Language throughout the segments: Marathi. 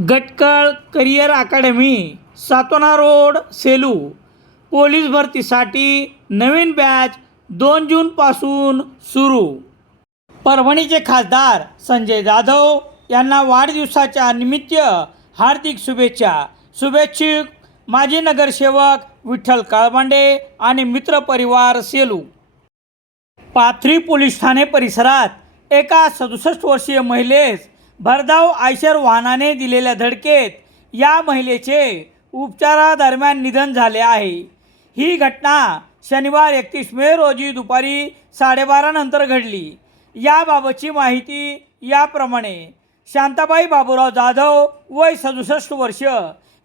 Gatkal career academy Satona road Selu. Police भरतीसाठी नवीन बॅच दोन जूनपासून सुरू. परभणीचे खासदार संजय जाधव यांना वाढदिवसाच्या निमित्त हार्दिक शुभेच्छा. शुभेच्छुक माजी नगरसेवक विठ्ठल काळबांडे आणि मित्रपरिवार सेलू. पाथरी पोलीस ठाणे परिसरात एका सदुसष्ट वर्षीय महिलेस भरधाव आयशर वाहनाने दिलेल्या धडकेत या महिलेचे उपचारादरम्यान निधन झाले आहे. ही घटना शनिवार एकतीस मे रोजी दुपारी साडेबारानंतर घडली. याबाबतची माहिती याप्रमाणे शांताबाई बाबूराव जाधव वय सदुसष्ट वर्ष.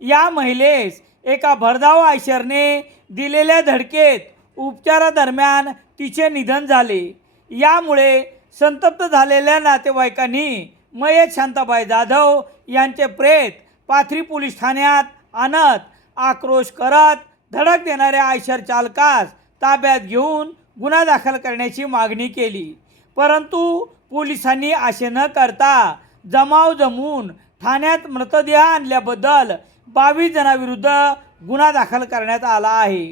या महिलेस एका भरधाव आयशरने दिलेल्या धडकेत उपचारादरम्यान तिचे निधन झाले. यामुळे संतप्त झालेल्या नातेवाईकांनी मयत शांताबाई जाधव यांचे प्रेत पाथरी पोलीस ठाण्यात आणत आक्रोश करत धडक देणाऱ्या आयशर चालकास ताब्यात घेऊन गुन्हा दाखल करण्याची मागणी केली. परंतु पोलिसांनी असे न करता जमाव जमून ठाण्यात मृतदेह आणल्याबद्दल बावीस जणांविरुद्ध गुन्हा दाखल करण्यात आला आहे.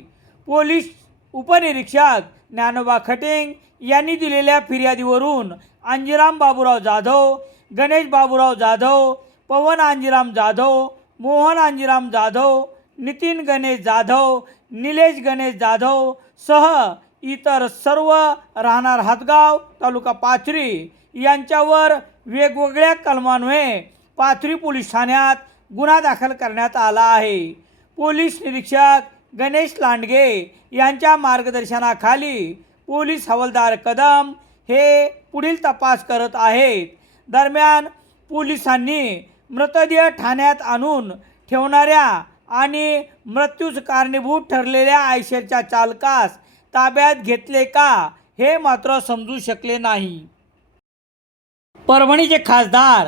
पोलीस उपनिरीक्षक ज्ञानोबा खटिंग यांनी दिलेल्या फिर्यादीवरून अंजिराम बाबूराव जाधव गणेश बाबूराव जाधव पवन आंजीराम जाधव मोहन आंजीराम जाधव नितीन गणेश जाधव निलेश गणेश जाधव सह इतर सर्व राहणार हातगाव तालुका पाथरी यांच्यावर वेगवेगळ्या कलमान्वये पाथरी पोलीस ठाण्यात गुन्हा दाखल करण्यात आला आहे. पोलीस निरीक्षक गणेश लांडगे यांच्या मार्गदर्शनाखाली पोलीस हवालदार कदम हे पुढील तपास करत आहेत. दरम्यान पोलिसांनी मृतदेह ठाण्यात आणून ठेवणाऱ्या आणि मृत्यूस कारणीभूत ठरलेल्या आयशरच्या चालकास ताब्यात घेतले का हे मात्र समजू शकले नाही. परभणीचे खासदार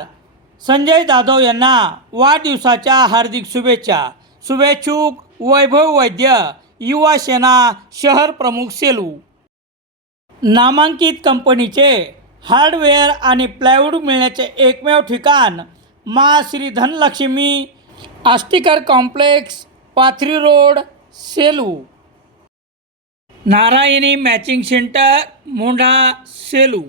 संजय जाधव यांना वाढदिवसाच्या हार्दिक शुभेच्छा. शुभेच्छुक वैभव वैद्य युवा सेना शहर प्रमुख सेलू. नामांकित कंपनीचे हार्डवेअर आणि प्लायवूड मिळण्याचे एकमेव ठिकाण मा Shri Dhanlaxmi Ashtikar complex Pathri road Selu. Narayani matching centre Mondha Selu.